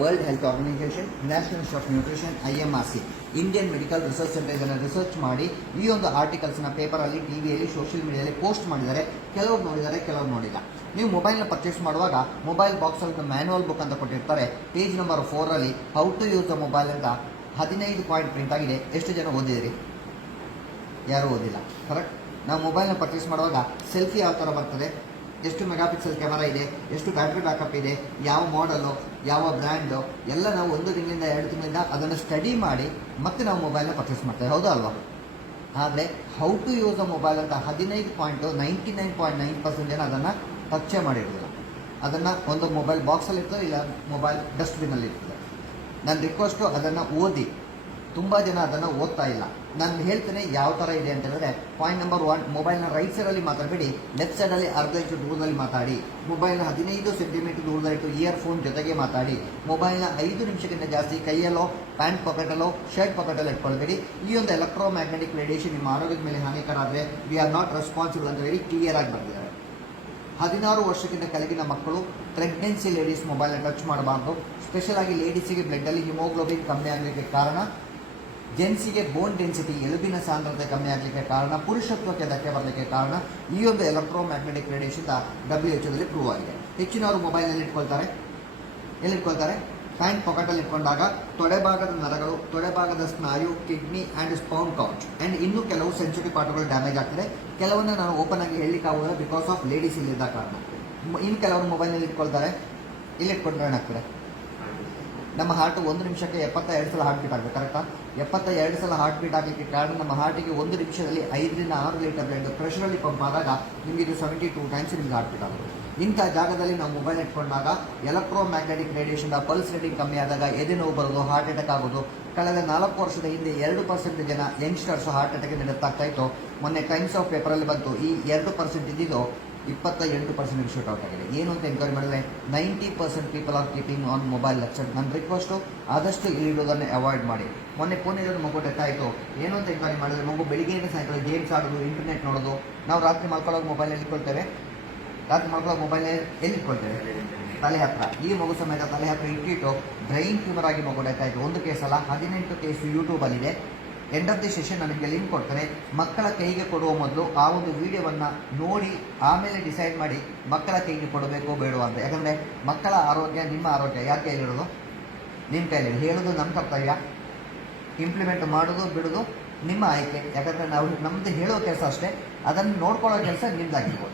World health organisation national institute of nutrition I M R C Indian medical research centre ಇದನ್ನು research ಮಾಡಿ ಈ ಒಂದು ಆರ್ಟಿಕಲ್ಸ್ನ ಪೇಪರಲ್ಲಿ ಟಿವಿಯಲ್ಲಿ ಸೋಷಿಯಲ್ ಮೀಡಿಯಾದಲ್ಲಿ ಪೋಸ್ಟ್ ಮಾಡಿದ್ದಾರೆ. ಕೆಲವರು ನೋಡಿದ್ದಾರೆ, ಕೆಲವರು ನೋಡಿಲ್ಲ. ನೀವು ಮೊಬೈಲ್ನ ಪರ್ಚೇಸ್ ಮಾಡುವಾಗ ಮೊಬೈಲ್ ಬಾಕ್ಸಲ್ಲಿ ಒಂದು ಮ್ಯಾನುವಲ್ ಬುಕ್ ಅಂತ ಕೊಟ್ಟಿರ್ತಾರೆ. Page number ಫೋರಲ್ಲಿ how to use the mobile ಅಂತ ಹದಿನೈದು ಪಾಯಿಂಟ್ ಪ್ರಿಂಟ್ ಆಗಿದೆ. ಎಷ್ಟು ಜನ ಓದಿದಿರಿ? ಯಾರೂ ಓದಿಲ್ಲ. ಕರೆಕ್ಟ್ ನಾವು ಮೊಬೈಲ್ನ ಪರ್ಚೇಸ್ ಮಾಡುವಾಗ ಸೆಲ್ಫಿ ಯಾವ ಥರ ಬರ್ತದೆ? ಎಷ್ಟು ಮೆಗಾ ಪಿಕ್ಸೆಲ್ ಕ್ಯಾಮರಾ ಇದೆ, ಎಷ್ಟು ಬ್ಯಾಟ್ರಿ ಬ್ಯಾಕಪ್ ಇದೆ, ಯಾವ ಮಾಡಲು ಯಾವ ಬ್ರ್ಯಾಂಡು ಎಲ್ಲ ನಾವು ಒಂದು ತಿಂಗಳಿಂದ ಎರಡು ತಿಂಗಳಿಂದ ಅದನ್ನು ಸ್ಟಡಿ ಮಾಡಿ ಮತ್ತೆ ನಾವು ಮೊಬೈಲ್ನ ಪರ್ಚೇಸ್ ಮಾಡ್ತೇವೆ ಹೌದಾ ಅಲ್ವಾ? ಆದರೆ how to use a mobile ಅಂತ ಹದಿನೈದು point ninety nine point nine percent ಜನ ಅದನ್ನು ಪರಿಚಯ ಮಾಡಿರೋದಿಲ್ಲ. ಅದನ್ನು ಒಂದು ಮೊಬೈಲ್ ಬಾಕ್ಸಲ್ಲಿ ಇರ್ತದೆ, ಇಲ್ಲ ಮೊಬೈಲ್ ಡಸ್ಟ್ಬಿನಲ್ಲಿ ಇರ್ತದೆ. ನನ್ನ ರಿಕ್ವೆಸ್ಟು ಅದನ್ನು ಓದಿ. ತುಂಬ ಜನ ಅದನ್ನು ಓದ್ತಾ ಇಲ್ಲ. ನಾನು ಹೇಳ್ತೇನೆ ಯಾವ ಥರ ಇದೆ ಅಂತ ಹೇಳಿದ್ರೆ ಪಾಯಿಂಟ್ ನಂಬರ್ ಒನ್ ಮೊಬೈಲ್ನ ರೈಟ್ ಸೈಡಲ್ಲಿ ಮಾತಾಡಬೇಡಿ ಲೆಫ್ಟ್ ಸೈಡಲ್ಲಿ ಅರ್ಧ ಇಂಚು ದೂರದಲ್ಲಿ ಮಾತಾಡಿ ಮೊಬೈಲ್ನ ಹದಿನೈದು ಸೆಂಟಿಮೀಟರ್ ದೂರದಲ್ಲಿಟ್ಟು ಇಯರ್ಫೋನ್ ಜೊತೆಗೆ ಮಾತಾಡಿ ಮೊಬೈಲ್ನ ಐದು ನಿಮಿಷಕ್ಕಿಂತ ಜಾಸ್ತಿ ಕೈಯಲ್ಲೋ ಪ್ಯಾಂಟ್ ಪಾಕೆಟಲ್ಲೋ ಶರ್ಟ್ ಪಾಕೆಟಲ್ಲೋ ಇಟ್ಕೊಳ್ಬೇಡಿ. ಈ ಒಂದು ಎಲೆಕ್ಟ್ರೋ ಮ್ಯಾಗ್ನೆಟಿಕ್ ರೇಡಿಯೇಷನ್ ನಿಮ್ಮ ಆರೋಗ್ಯದ ಮೇಲೆ ಹಾನಿಕರ ಆದರೆ ವಿ ಆರ್ ನಾಟ್ ರೆಸ್ಪಾನ್ಸಿಬಲ್ ಅಂತ ಹೇಳಿ ಕ್ಲಿಯರ್ ಆಗಿ ಬರ್ತಿದ್ದಾರೆ ಹದಿನಾರು ವರ್ಷಕ್ಕಿಂತ ಕೆಳಗಿನ ಮಕ್ಕಳು ಪ್ರೆಗ್ನೆನ್ಸಿ ಲೇಡೀಸ್ ಮೊಬೈಲ್ನ ಟಚ್ ಮಾಡಬಾರ್ದು. ಸ್ಪೆಷಲ್ ಆಗಿ ಲೇಡೀಸಿಗೆ ಬ್ಲಡ್ಡಲ್ಲಿ ಹಿಮೋಗ್ಲೋಬಿನ್ ಕಮ್ಮಿ ಆಗಲಿಕ್ಕೆ ಕಾರಣ ಜೆನ್ಸಿಗೆ ಬೋನ್ ಡೆನ್ಸಿಟಿ ಎಲುಬಿನ ಸಾಂದ್ರತೆ ಕಮ್ಮಿ ಆಗಲಿಕ್ಕೆ ಕಾರಣ ಪುರುಷತ್ವಕ್ಕೆ ಧಕ್ಕೆ ಬರಲಿಕ್ಕೆ ಕಾರಣ, ಈ ಒಂದು electromagnetic radiation W H prove ಆಗಿದೆ. ಹೆಚ್ಚಿನವರು ಮೊಬೈಲ್ನಲ್ಲಿ ಇಟ್ಕೊಳ್ತಾರೆ. ಎಲ್ಲಿಟ್ಕೊಳ್ತಾರೆ ಪ್ಯಾಂಟ್ ಪಾಕೆಟಲ್ಲಿ ಇಟ್ಕೊಂಡಾಗ ತೊಡೆಭಾಗದ ನರಗಳು ತೊಡೆಭಾಗದ ಸ್ನಾಯು ಕಿಡ್ನಿ ಆ್ಯಂಡ್ ಸ್ಪೌನ್ ಕೌಚ್ ಆ್ಯಂಡ್ ಇನ್ನೂ ಕೆಲವು ಸೆನ್ಸಿಟಿವ್ ಪಾರ್ಟ್ಗಳು ಡ್ಯಾಮೇಜ್ ಆಗ್ತದೆ. ಕೆಲವನ್ನ ನಾನು ಓಪನ್ ಆಗಿ ಹೇಳಲಿಕ್ಕೆ ಆಗೋದಿಲ್ಲ ಬಿಕಾಸ್ ಆಫ್ ಲೇಡೀಸ್ ಇಲ್ಲಿದ್ದ ಕಾರಣ. ಇನ್ನು ಕೆಲವರು ಮೊಬೈಲ್ನಲ್ಲಿ ಇಟ್ಕೊಳ್ತಾರೆ. ಇಲ್ಲಿ ಇಟ್ಕೊಂಡ್ರೆ ಏನಾಗ್ತದೆ? ನಮ್ಮ ಹಾರ್ಟ್ ಒಂದು ನಿಮಿಷಕ್ಕೆ ಎಪ್ಪತ್ತ ಎರಡು ಸಲ ಹಾರ್ಟ್ ಬೀಟ್ ಆಗಬೇಕು ಕರೆಕ್ಟಾ ಎಪ್ಪತ್ತ ಎರಡು ಸಲ ಹಾರ್ಟ್ ಬೀಟ್ ಆಗಲಿಕ್ಕೆ ಕಾರಣ ನಮ್ಮ ಹಾರ್ಟಿಗೆ ಒಂದು ನಿಮಿಷದಲ್ಲಿ ಐದರಿಂದ ಆರು ಲೀಟರ್ ಬ್ಲಡ್ ಪ್ರೆಷರಲ್ಲಿ ಪಂಪ್ ಆದಾಗ ನಿಮಗೆ ಇದು ಸೆವೆಂಟಿ ಟೂ ಟೈಮ್ಸ್ ನಿಮಗೆ ಹಾರ್ಟ್ ಬೀಟ್ ಆಗುತ್ತೆ. ಇಂಥ ಜಾಗದಲ್ಲಿ ನಾವು ಮೊಬೈಲ್ ಇಟ್ಕೊಂಡಾಗ electromagnetic radiation pulse rating ಕಮ್ಮಿ ಆದಾಗ ಎದೆ ನೋವು ಬರೋದು ಹಾರ್ಟ್ ಅಟ್ಯಾಕ್ ಆಗೋದು. ಕಳೆದ ನಾಲ್ಕು ವರ್ಷದ ಹಿಂದೆ ಎರಡು ಪರ್ಸೆಂಟ್ ಜನ ಯಂಗ್ಸ್ಟರ್ಸ್ ಹಾರ್ಟ್ ಅಟ್ಯಾಕ್ ಆಗ್ತಾ ಇತ್ತು. ಮೊನ್ನೆ ಟೈಮ್ಸ್ ಆಫ್ ಪೇಪರಲ್ಲಿ ಬಂತು, ಈ ಎರಡು ಪರ್ಸೆಂಟ್ ಇದ್ದಿದ್ದು ಇಪ್ಪತ್ತ ಎಂಟು ಪರ್ಸೆಂಟ್ ಶೂಟ್ ಔಟ್ ಆಗಿದೆ. ಏನು ಅಂತ ಎನ್ಕ್ವೈರಿ ಮಾಡಿದ್ರೆ, ninety percent people are keeping on mobile lecture ನನ್ನ ರಿಕ್ವೆಸ್ಟು ಆದಷ್ಟು ಇಲ್ಲಿಡೋದನ್ನು ಅವಾಯ್ಡ್ ಮಾಡಿ. ಮೊನ್ನೆ ಫೋನಲ್ಲಿ ಮಗು ಡೆತ್ ಆಯಿತು. ಏನು ಅಂತ ಎನ್ಕ್ವೈರಿ ಮಾಡಿದ್ರೆ, ಮಗು ಬೆಳಿಗ್ಗೆಯಿಂದ ಸಾಯಂಕಾಲ ಗೇಮ್ಸ್ ಆಡೋದು ಇಂಟರ್ನೆಟ್ ನೋಡೋದು. ನಾವು ರಾತ್ರಿ ಮಲ್ಕೊಳ್ಳೋದು ಮೊಬೈಲಲ್ಲಿ ಇಟ್ಕೊಳ್ತೇವೆ. ರಾತ್ರಿ ಮಲ್ಕೊಳ್ಳೋ ಮೊಬೈಲ್ ಎಲ್ಲಿ ಇಟ್ಕೊಳ್ತೇವೆ? ತಲೆ ಹತ್ರ. ಈ ಮಗು ಸಮೇತ ತಲೆ ಹತ್ರ ಇಟ್ಟಿಟ್ಟು ಬ್ರೈನ್ ಟ್ಯೂಮರ್ ಆಗಿ ಮಗು ಡೆತ್ ಆಯಿತು. ಒಂದು ಕೇಸಲ್ಲ ಹದಿನೆಂಟು ಕೇಸು ಯೂಟ್ಯೂಬಲ್ಲಿದೆ ಎಂಡ್ ಆಫ್ ದಿ ಸೆಷನ್ ನಾನು ಲಿಂಕ್ ಕೊಡ್ತಾರೆ ಮಕ್ಕಳ ಕೈಗೆ ಕೊಡುವ ಮೊದಲು ಆ ಒಂದು ವಿಡಿಯೋವನ್ನು ನೋಡಿ, ಆಮೇಲೆ ಡಿಸೈಡ್ ಮಾಡಿ ಮಕ್ಕಳ ಕೈಗೆ ಕೊಡಬೇಕು ಬೇಡುವ ಅಂತ. ಯಾಕಂದರೆ ಮಕ್ಕಳ ಆರೋಗ್ಯ, ನಿಮ್ಮ ಆರೋಗ್ಯ ಯಾಕೆ ಹೇಳಿರೋದು ನಿಮ್ಮ ಕೈಲಿ ಹೇಳೋದು ನಮ್ಮ ಕರ್ತವ್ಯ. ಇಂಪ್ಲಿಮೆಂಟ್ ಮಾಡೋದು, ಬಿಡೋದು ನಿಮ್ಮ ಆಯ್ಕೆ. ಯಾಕಂದರೆ ನಾವು ನಮ್ಮದು ಹೇಳೋ ಕೆಲಸ ಅಷ್ಟೇ. ಅದನ್ನು ನೋಡ್ಕೊಳ್ಳೋ ಕೆಲಸ ನಿಮ್ದಾಗಿರ್ಬೋದು.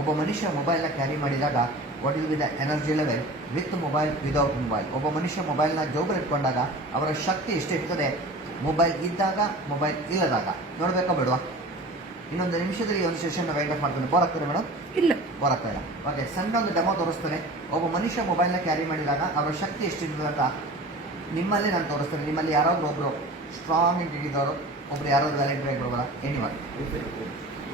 ಒಬ್ಬ ಮನುಷ್ಯ ಮೊಬೈಲ್ನ ಕ್ಯಾರಿ ಮಾಡಿದಾಗ what is be the energy level with mobile without mobile ಒಬ್ಬ ಮನುಷ್ಯ ಮೊಬೈಲ್ನ ಜೋಬಲ್ಲಿ ಇಟ್ಕೊಂಡಾಗ ಅವರ ಶಕ್ತಿ ಎಷ್ಟಿರ್ತದೆ ಮೊಬೈಲ್ ಇದ್ದಾಗ ಮೊಬೈಲ್ ಇಲ್ಲದಾಗ. ನೋಡಬೇಕಾ ಬೇಡವಾ. ಇನ್ನೊಂದು ನಿಮಿಷದಲ್ಲಿ ಒಂದು ಸೆಷನ್ ವೈಂಡ್ ಅಪ್ ಮಾಡ್ತೇನೆ. ಬೋರ್ ಆಗ್ತದೆ ಮೇಡಮ್ ಇಲ್ಲ. ಬೋರ್ ಆಗ್ತಾ ಇಲ್ಲ ಓಕೆ ಸಣ್ಣ ಒಂದು ಡೆಮೋ ತೋರಿಸ್ತಾನೆ. ಒಬ್ಬ ಮನುಷ್ಯ ಮೊಬೈಲ್ನ ಕ್ಯಾರಿ ಮಾಡಿದಾಗ ಅವರ ಶಕ್ತಿ ಎಷ್ಟಿರ್ತದೆ ಅಂತ ನಿಮ್ಮಲ್ಲೇ ನಾನು ತೋರಿಸ್ತೇನೆ. ನಿಮ್ಮಲ್ಲಿ ಯಾರಾದರೂ ಒಬ್ಬರು ಸ್ಟ್ರಾಂಗ್ ಇಟ್ಟಿದ್ದವರು ಒಬ್ರು ಯಾರಾದ್ರೂ ವ್ಯಾಲೆಂಟ್ ಬ್ರೇಕ್ ಬರೋಲ್ಲ ಎನಿ ಒನ್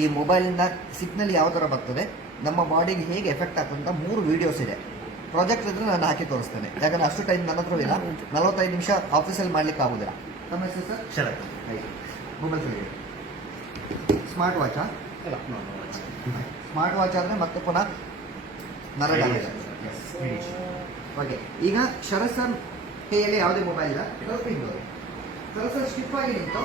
ಈ ಮೊಬೈಲಿಂದ ಸಿಗ್ನಲ್ ಯಾವ ಥರ ಬರ್ತದೆ ನಮ್ಮ ಬಾಡಿಗೆ ಹೇಗೆ ಎಫೆಕ್ಟ್ ಆಗ್ತದೆ ಅಂತ ಮೂರು ವಿಡಿಯೋಸ್ ಇದೆ. ಪ್ರಾಜೆಕ್ಟ್ ಇದ್ರೆ ನಾನು ಹಾಕಿ ತೋರಿಸ್ತೇನೆ. ಯಾಕಂದ್ರೆ ಅಷ್ಟು ಟೈಮ್ ನನ್ನ ಹತ್ರ ಇಲ್ಲ. ನಲವತ್ತೈದು ನಿಮಿಷ ಆಫೀಸಲ್ಲಿ ಮಾಡ್ಲಿಕ್ಕೆ ಆಗುದಿಲ್ಲ. ನಮ್ಮ ಹೆಸರು ಸರ್ ಶರತ್. ಮೊಬೈಲ್ ಸರಿ ಸ್ಮಾರ್ಟ್ ವಾಚ್ ಸ್ಮಾರ್ಟ್ ವಾಚ್ ಆದರೆ ಮತ್ತೆ ಪುನಃ ನರ ಡ್ಯಾಮೇಜ್ ಓಕೆ ಈಗ ಶರತ್ ಸರ್ ಕೈಯಲ್ಲಿ ಯಾವುದೇ ಮೊಬೈಲ್ ಇಲ್ಲ? ಶರತ್ ಸರ್ ಸ್ಟಿಫ್ ಆಗಿ ನಿಂತು.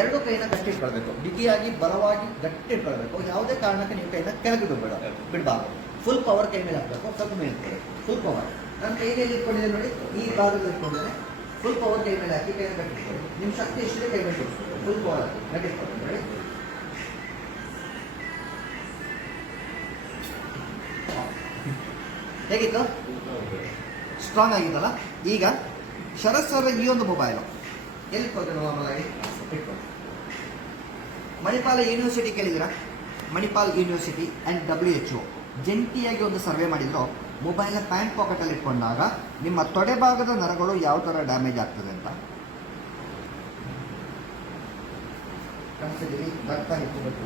ಎರಡು ಕೈನ ಗಟ್ಟಿ ಇಟ್ಕೊಳ್ಬೇಕು. ಬಿಗಿಯಾಗಿ, ಬಲವಾಗಿ ಗಟ್ಟಿ ಇಟ್ಕೊಳ್ಬೇಕು. ಯಾವುದೇ ಕಾರಣಕ್ಕೆ ನೀವು ಕೈನ ಕೆಳಗೆ ಬಿಡಬೇಡ. ಬಿಡಬಾರ್ದು. ಫುಲ್ ಪವರ್ ಕೈ ಮೇಲೆ ಹಾಕಬೇಕು. ಸ್ವಲ್ಪ ಮೇಲೆ ಫುಲ್ ಪವರ್ ನನ್ನ ಕೈಯಲ್ಲಿ ಇಟ್ಕೊಂಡಿದ್ದೆ ನೋಡಿ? ಈ ಭಾಗದಲ್ಲಿ ಇಟ್ಕೊಂಡಿದ್ದಾರೆ ಫುಲ್ ಪವರ್ ಕೈ ಮೇಲೆ ಹಾಕಿ ಕೈ ಗಟ್ಟಿ ನಿಮ್ಮ ಶಕ್ತಿ ಎಷ್ಟಿದೆ ಕೈ ಮೇಲೆ ಫುಲ್ ಪವರ್ ಹಾಕಿ ಕಟ್ಟಿಟ್ಕೊಳ್ಳಿ ನೋಡಿ ಹೇಗಿತ್ತು? ಸ್ಟ್ರಾಂಗ್ ಆಗಿತ್ತಲ್ಲ? ಈಗ ಶರತ್ ಸರ್ ಈ ಒಂದು ಮೊಬೈಲು ಎಲ್ಲಿ ಕೊಡ್ತೇನೆ ನಾರ್ಮಲ್ ಆಗಿ Manipal university ಕೇಳಿದಿರಾ Manipal university and W H O ಜಂಟಿಯಾಗಿ ಒಂದು ಸರ್ವೆ ಮಾಡಿದ್ರು. ಮೊಬೈಲ್ನ ಪ್ಯಾಂಟ್ ಪಾಕೆಟಲ್ಲಿ ಇಟ್ಕೊಂಡಾಗ ನಿಮ್ಮ ತೊಡೆ ಭಾಗದ ನರಗಳು ಯಾವ ಥರ ಡ್ಯಾಮೇಜ್ ಆಗ್ತದೆ ಅಂತ. ಕನಸಲ್ಲಿ ರಕ್ತ ಇಟ್ಕೋಬೇಕು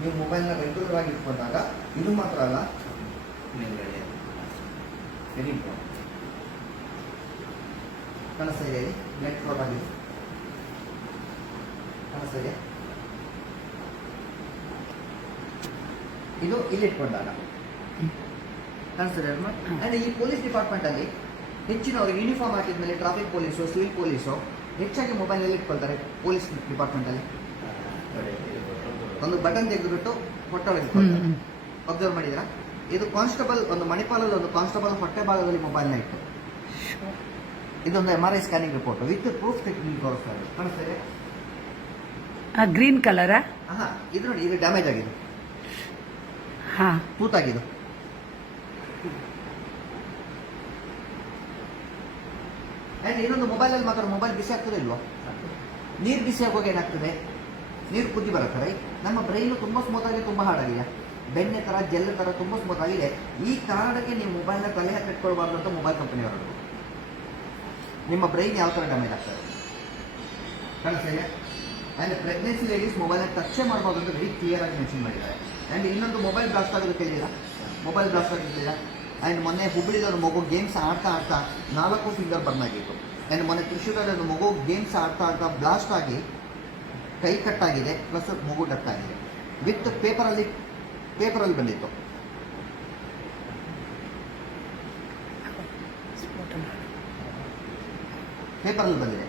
ನೀವು ಮೊಬೈಲ್ನ ರೆಗ್ಯುಲರ್ ಆಗಿ ಇಟ್ಕೊಂಡಾಗ ಇದು ಮಾತ್ರ ಅಲ್ಲ. ವೆರಿ ಇಂಪಾರ್ಟೆಂಟ್ ಇಲ್ಲಿ ನೆಟ್ ಫ್ರಾಡ್ ಆಗಿದೆ ಇದೆ ಇದು ಇಲ್ಲಿ ಇಟ್ಕೊಂಡಾಗ. ಕಾಣಿಸ್ತದೆ ಅಂದರೆ ಈ ಪೊಲೀಸ್ ಡಿಪಾರ್ಟ್ಮೆಂಟ್ ಅಲ್ಲಿ ಹೆಚ್ಚಿನವರು ಯೂನಿಫಾರ್ಮ್ ಹಾಕಿದ ಮೇಲೆ ಟ್ರಾಫಿಕ್ ಪೊಲೀಸು ಸಿವಿಲ್ ಪೊಲೀಸು ಹೆಚ್ಚಾಗಿ ಮೊಬೈಲ್ ಅಲ್ಲಿ ಇಟ್ಕೊಳ್ತಾರೆ ಪೊಲೀಸ್ ಡಿಪಾರ್ಟ್ಮೆಂಟ್ ಅಲ್ಲಿ. ಒಂದು ಬಟನ್ ತೆಗೆದುಬಿಟ್ಟು ಹೊಟ್ಟೊಳಗೆ. ಅಬ್ಸರ್ವ್ ಮಾಡಿದ್ರ ಇದು ಕಾನ್ಸ್ಟೇಬಲ್ ಒಂದು ಮಣಿಪಾಲಲ್ಲಿ ಒಂದು ಕಾನ್ಸ್ಟೇಬಲ್ ಹೊಟ್ಟೆ ಭಾಗದಲ್ಲಿ ಮೊಬೈಲ್ನ ಇಟ್ಟು. ಇದೊಂದು M R I scanning report with proof technique ತೋರಿಸ್ತಾರೆ ಕಾಣಿಸ್ತಾರೆ ಕಾಣಿಸ್ತಾ ಇದೆ ಆ ಗ್ರೀನ್ ಕಲರಾ? ಹಾ ಇದು ನೋಡಿ ಇದು ಡ್ಯಾಮೇಜ್ ಆಗಿದೆ. ಹಾ. ತೂತಾಗಿದೆ ಆ್ಯಂಡ್ ಇನ್ನೊಂದು ಮೊಬೈಲಲ್ಲಿ ಮಾತ್ರ ಮೊಬೈಲ್ ಬಿಸಿ ಆಗ್ತದೆ ಇಲ್ವಾ? ನೀರು ಬಿಸಿ ಆಗುವಾಗ ಏನಾಗ್ತದೆ? ನೀರು ಕುದ್ದಿ ಬರುತ್ತೆ ರೈಟ್ ನಮ್ಮ ಬ್ರೈನು ತುಂಬ ಸ್ಮೂತ್ ಆಗಿ ತುಂಬ ಹಾರ್ಡಾಗಿದೆ ಬೆಣ್ಣೆ ಥರ ಜೆಲ್ ಥರ ತುಂಬ ಸ್ಮೂತ್ ಆಗಿದೆ. ಈ ಕಾರಣಕ್ಕೆ ನೀವು ಮೊಬೈಲ್ನ ತಲೆ ಹಾಕಿ ಇಟ್ಕೊಳ್ಬಾರ್ದು ಅಂತ ಮೊಬೈಲ್ ಕಂಪನಿ ಹೊರಟು ನಿಮ್ಮ ಬ್ರೈನ್ ಯಾವ ಥರ ಡ್ಯಾಮೇಜ್ ಆಗ್ತದೆ? ಕಾಣಿಸ್ತಾ ಆ್ಯಂಡ್ ಪ್ರೆಗ್ನೆನ್ಸಿ ಲೇಡೀಸ್ ಮೊಬೈಲ್ನ ಟಚ್ ಮಾಡಬಾರ್ದು ಅಂತ ವೆರಿ ಕ್ಲಿಯರ್ ಆಗಿ ಮೆನ್ಷನ್ ಮಾಡಿದ್ದಾರೆ ಆ್ಯಂಡ್ ಇನ್ನೊಂದು ಮೊಬೈಲ್ ಬ್ಲಾಸ್ಟ್ ಆಗೋದು ಕೇಳಿಲ್ಲ ಮೊಬೈಲ್ ಬ್ಲಾಸ್ಟ್ ಆಗಿರ್ಲಿಲ್ಲ ಆ್ಯಂಡ್ ಮೊನ್ನೆ ಹುಬ್ಬಳ್ಳಿದ ಒಂದು ಮಗು ಗೇಮ್ಸ್ ಆಡ್ತಾ ಆಡ್ತಾ ನಾಲ್ಕು ಫಿಂಗರ್ ಬರ್ನ್ ಆಗಿತ್ತು. ಆ್ಯಂಡ್ ಮೊನ್ನೆ ತ್ರಿಶೂರಲ್ಲಿ ಒಂದು ಮಗು ಗೇಮ್ಸ್ ಆಡ್ತಾ ಆಡ್ತಾ ಬ್ಲಾಸ್ಟ್ ಆಗಿ ಕೈ ಕಟ್ಟಾಗಿದೆ ಪ್ಲಸ್ ಮಗು ಆಗಿದೆ. ವಿತ್ ಪೇಪರಲ್ಲಿ ಪೇಪರಲ್ಲಿ ಬಂದಿತ್ತು. ಪೇಪರಲ್ಲಿ ಬಂದಿದೆ.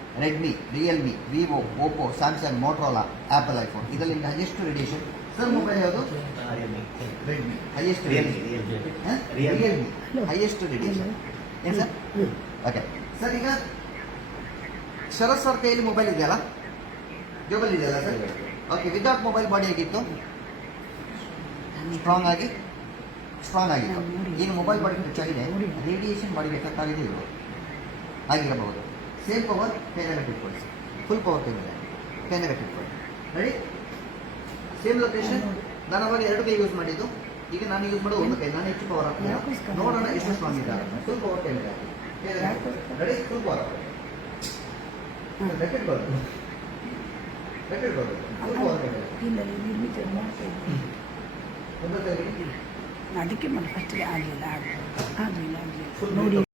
Redmi Realme Vivo Oppo Samsung Motorola Apple iPhone ಇದರಲ್ಲಿ ಹೈಯೆಸ್ಟ್ ರೇಡಿಯೇಷನ್ ಸರ್ ಮೊಬೈಲ್ ಯಾವುದು? Redmi highest Realme, Realme. Realme Realme. Highest radiation ಏನು ಸರ್ ಓಕೆ ಸರ್ ಈಗ ಶರತ್ ಸರ್ ಕೈಯಲ್ಲಿ ಮೊಬೈಲ್ ಇದೆಯಲ್ಲ? ಜೋಬಲ್ ಇದೆಯಲ್ಲ sir okay without mobile body ಹೇಗಿತ್ತು ಸ್ಟ್ರಾಂಗ್ ಆಗಿ? ಸ್ಟ್ರಾಂಗ್ ಆಗಿತ್ತು. ಏನು ಮೊಬೈಲ್ ಬಾಡಿ ಹೆಚ್ಚಾಗಿದೆ. ಆಗಿದೆ ರೇಡಿಯೇಷನ್ ಬಾಡಿ ಬೇಕಾಗಿದೆ ಆಗಿದೆ ಆಗಿರಬಹುದು. ಸೇಮ್ ಪವರ್ ಕೈನಾಗ ಇಟ್ಕೊಳ್ಳಿ ಫುಲ್ ಪವರ್ ಮೇಲೆ ಕೈನಾಗ ಇಟ್ಕೊಳ್ಳಿ ರೆಡಿ ಸೇಮ್ ಲೊಕೇಶನ್ ನಾನು ಅವಾಗ ಎರಡು ಕೈ ಯೂಸ್ ಮಾಡಿದ್ದು. ಈಗ ನಾನು ಯೂಸ್ ಮಾಡೋ ಒಂದು ಕೈ. ನಾನು ಹೆಚ್ಚು ಪವರ್ ಹಾಕ್ತೀನಿ? ನೋಡೋಣ ಎಷ್ಟು ಸ್ಟ್ರಾಂಗ್ ಇದೆ. ಫುಲ್ ಪವರ್ ಮೇಲೆ ರೆಡಿ ಫುಲ್ ಪವರ್ ರೆಕೆಟ್ ಬರುತ್ತೆ ರೆಕೆಟ್ ಫುಲ್ ಪವರ್ ಅದಕ್ಕೆ ಮಾಡಿ ಫಸ್ಟಿಗೆ ಆಗಲಿಲ್ಲ ಆಗಲಿಲ್ಲ. ಆಗಲಿಲ್ಲ ನೋಡಿ.